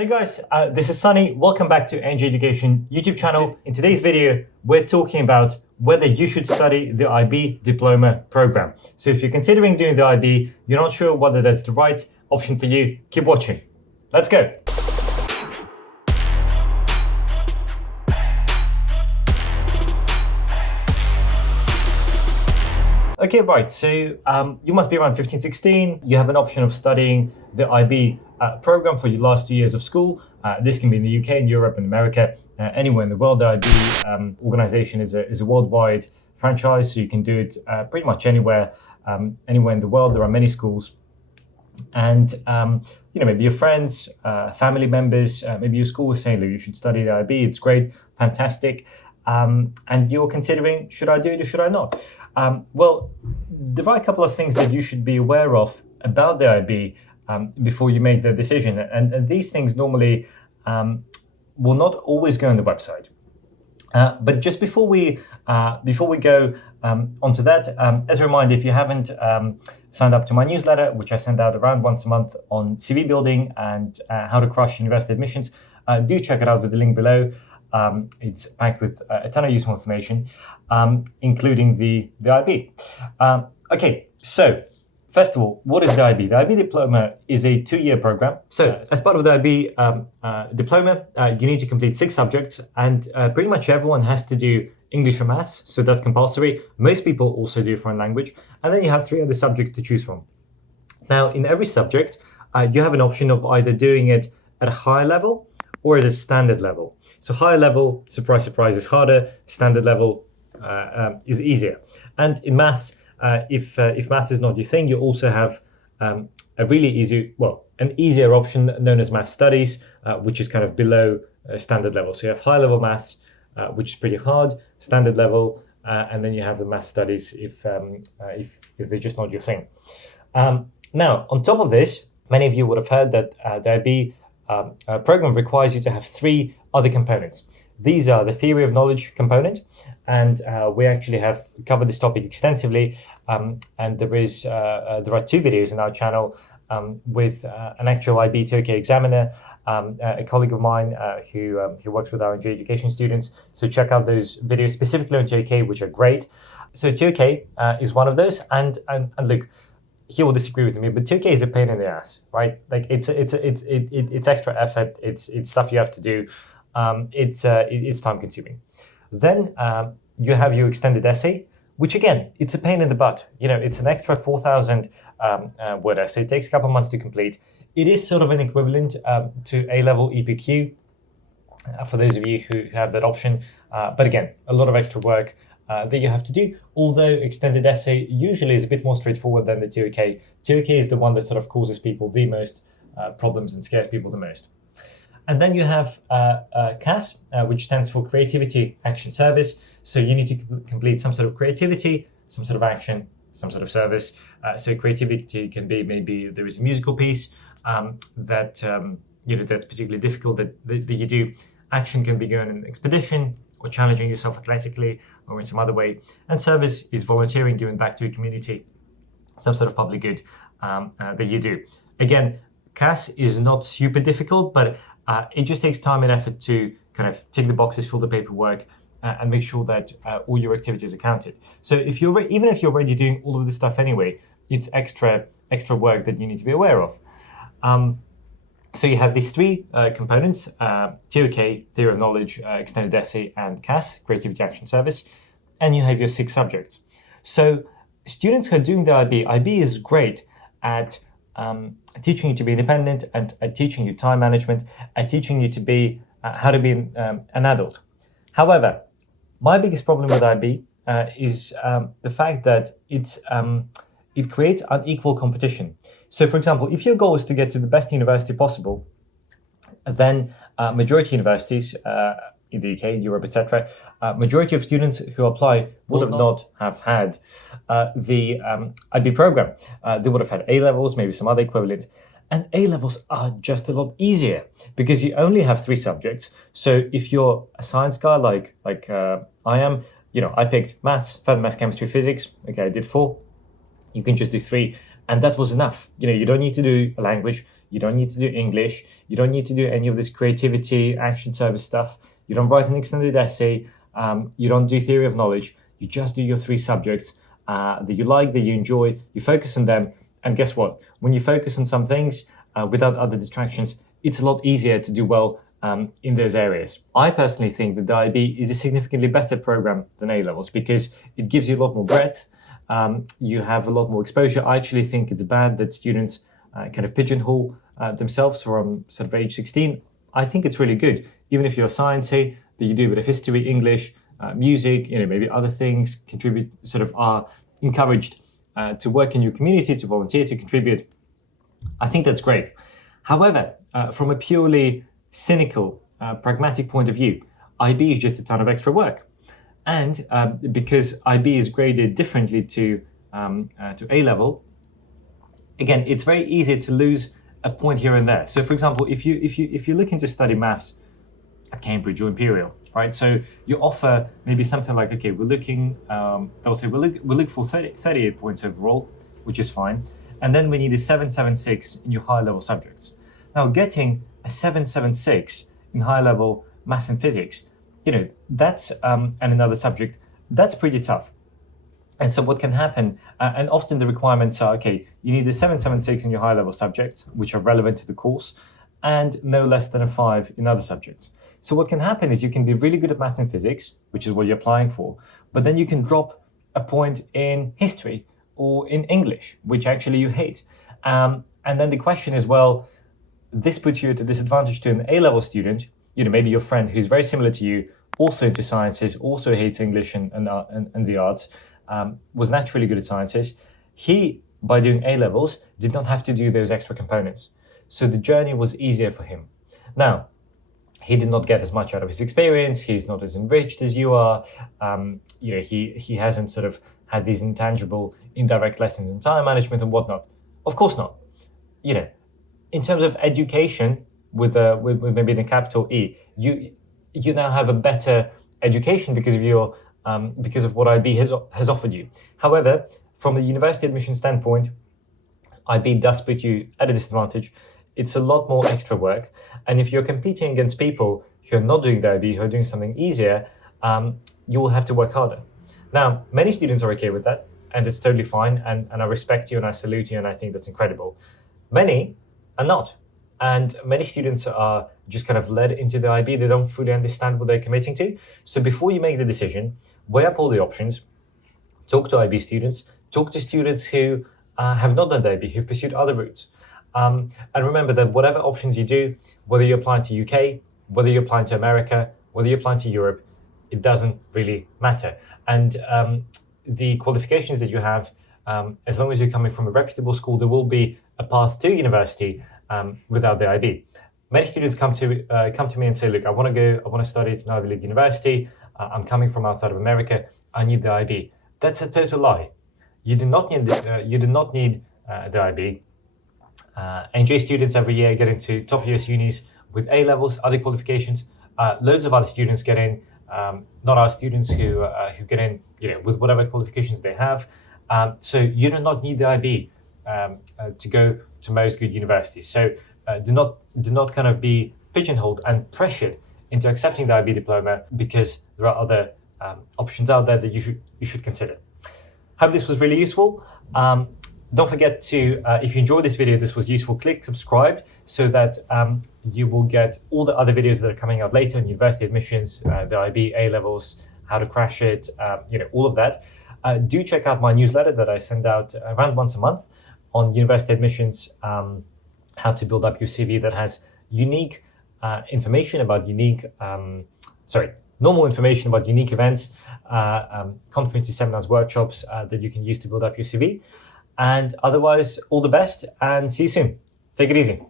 Hey guys, this is Sunny. Welcome back to A&J Education YouTube channel. In today's video, we're talking about whether you should study the IB Diploma program. So if you're considering doing the IB, you're not sure whether that's the right option for you, keep watching. Let's go. Okay, right, so you must be around 15, 16. You have an option of studying the IB program for your last 2 years of school. This can be in the UK, in Europe, in America, anywhere in the world. The IB organization is a worldwide franchise, so you can do it pretty much anywhere in the world. There are many schools. And, maybe your friends, family members, maybe your school is saying, look, you should study the IB. It's great, fantastic. And you're considering, should I do it or should I not? Well, there are a couple of things that you should be aware of about the IB before you make the decision. And these things normally will not always go on the website. But just before we go onto that, as a reminder, if you haven't signed up to my newsletter, which I send out around once a month on CV building and how to crush university admissions, do check it out with the link below. It's packed with a ton of useful information, including the IB. Okay, so first of all, what is the IB? The IB Diploma is a 2-year program. So as part of the IB Diploma, you need to complete 6 subjects, and pretty much everyone has to do English or maths, so that's compulsory. Most people also do foreign language, and then you have 3 other subjects to choose from. Now, in every subject, you have an option of either doing it at a higher level or at a standard level. So higher level, surprise, surprise, is harder. Standard level is easier. And in maths, if maths is not your thing, you also have a really easy, an easier option known as math studies, which is kind of below standard level. So you have high level maths, which is pretty hard, standard level, and then you have the math studies if they're just not your thing. Now, on top of this, many of you would have heard that the IB program requires you to have 3 other components. These are the theory of knowledge component, and we actually have covered this topic extensively. And there are 2 videos in our channel with an actual IB 2K examiner, a colleague of mine who works with our A&J Education students. So check out those videos specifically on 2K, which are great. So 2K is one of those, and look, he will disagree with me, but 2K is a pain in the ass, right? Like it's extra effort. It's stuff you have to do. It's time consuming. Then you have your extended essay, which again, it's a pain in the butt. It's an extra 4,000 word essay. It takes a couple of months to complete. It is sort of an equivalent to A-level EPQ for those of you who have that option. But again, a lot of extra work that you have to do, although extended essay usually is a bit more straightforward than the 2K. 2K is the one that sort of causes people the most problems and scares people the most. And then you have CAS, which stands for Creativity Action Service. So you need to complete some sort of creativity, some sort of action, some sort of service. So creativity can be maybe there is a musical piece that's particularly difficult that you do. Action can be going on an expedition, or challenging yourself athletically, or in some other way. And service is volunteering, giving back to your community, some sort of public good that you do. Again, CAS is not super difficult, but it just takes time and effort to kind of tick the boxes, fill the paperwork, and make sure that all your activities are counted. So even if you're already doing all of this stuff anyway, it's extra work that you need to be aware of. So you have these 3 components, 2K, Theory of Knowledge, Extended Essay, and CAS, Creativity Action Service, and you have your 6 subjects. So students who are doing the IB is great at teaching you to be independent, and at teaching you time management, at teaching you to be how to be an adult. However, my biggest problem with IB is the fact that it creates unequal competition. So, for example, if your goal is to get to the best university possible, then majority universities in the UK, Europe, etc., majority of students who apply would not have had the IB program. They would have had A-levels, maybe some other equivalent. And A-levels are just a lot easier because you only have 3 subjects. So if you're a science guy like I am, I picked maths, further maths, chemistry, physics. Okay, I did 4. You can just do 3. And that was enough. You don't need to do a language. You don't need to do English. You don't need to do any of this creativity, action service stuff. You don't write an extended essay. You don't do theory of knowledge. You just do your 3 subjects that you like, that you enjoy. You focus on them. And guess what? When you focus on some things without other distractions, it's a lot easier to do well in those areas. I personally think that the IB is a significantly better program than A-levels because it gives you a lot more breadth. You have a lot more exposure. I actually think it's bad that students kind of pigeonhole themselves from sort of age 16. I think it's really good, even if you're a sciencey, that you do a bit of history, English, music, maybe other things, contribute, sort of are encouraged to work in your community, to volunteer, to contribute. I think that's great. However, from a purely cynical, pragmatic point of view, IB is just a ton of extra work. And because IB is graded differently to A-level, again, it's very easy to lose a point here and there. So, for example, if you're looking to study maths at Cambridge or Imperial, right? So you offer maybe something like, okay, we're looking, they'll say we'll look for 38 points overall, which is fine, and then we need a 776 in your high-level subjects. Now, getting a 776 in high-level maths and physics, that's and another subject, that's pretty tough. And so what can happen, and often the requirements are, okay, you need a 776 in your high-level subjects, which are relevant to the course, and no less than a 5 in other subjects. So what can happen is you can be really good at maths and physics, which is what you're applying for, but then you can drop a point in history or in English, which actually you hate. And then the question is, well, this puts you at a disadvantage to an A-level student, maybe your friend who's very similar to you, also into sciences, also hates English and the arts, was naturally good at sciences. He, by doing A-levels, did not have to do those extra components. So the journey was easier for him. Now, he did not get as much out of his experience. He's not as enriched as you are. He hasn't sort of had these intangible, indirect lessons in time management and whatnot. Of course not. In terms of education, with maybe a capital E, you now have a better education because of what IB has offered you. However, from a university admission standpoint, IB does put you at a disadvantage. It's a lot more extra work. And if you're competing against people who are not doing the IB, who are doing something easier, you will have to work harder. Now, many students are okay with that, and it's totally fine. And I respect you and I salute you, and I think that's incredible. Many are not. And many students are just kind of led into the IB. They don't fully understand what they're committing to. So before you make the decision, weigh up all the options, talk to IB students, talk to students who have not done the IB, who've pursued other routes. And remember that whatever options you do, whether you're applying to UK, whether you're applying to America, whether you're applying to Europe, it doesn't really matter. And the qualifications that you have, as long as you're coming from a reputable school, there will be a path to university without the IB. Many students come to me and say, look, I want to study at an Ivy League university. I'm coming from outside of America. I need the IB. That's a total lie. You do not need the IB. A&J students every year get into top US unis with A-levels, other qualifications. Loads of other students get in, not our students who get in, with whatever qualifications they have. So you do not need the IB to go to most good universities. So do not kind of be pigeonholed and pressured into accepting the IB diploma because there are other options out there that you should consider. Hope this was really useful. Don't forget to, if you enjoyed this video, this was useful, click subscribe so that you will get all the other videos that are coming out later on university admissions, the IB, A-levels, how to crash it, all of that. Do check out my newsletter that I send out around once a month on university admissions, how to build up your CV that has unique information about normal information about unique events, conferences, seminars, workshops that you can use to build up your CV. And otherwise, all the best and see you soon. Take it easy.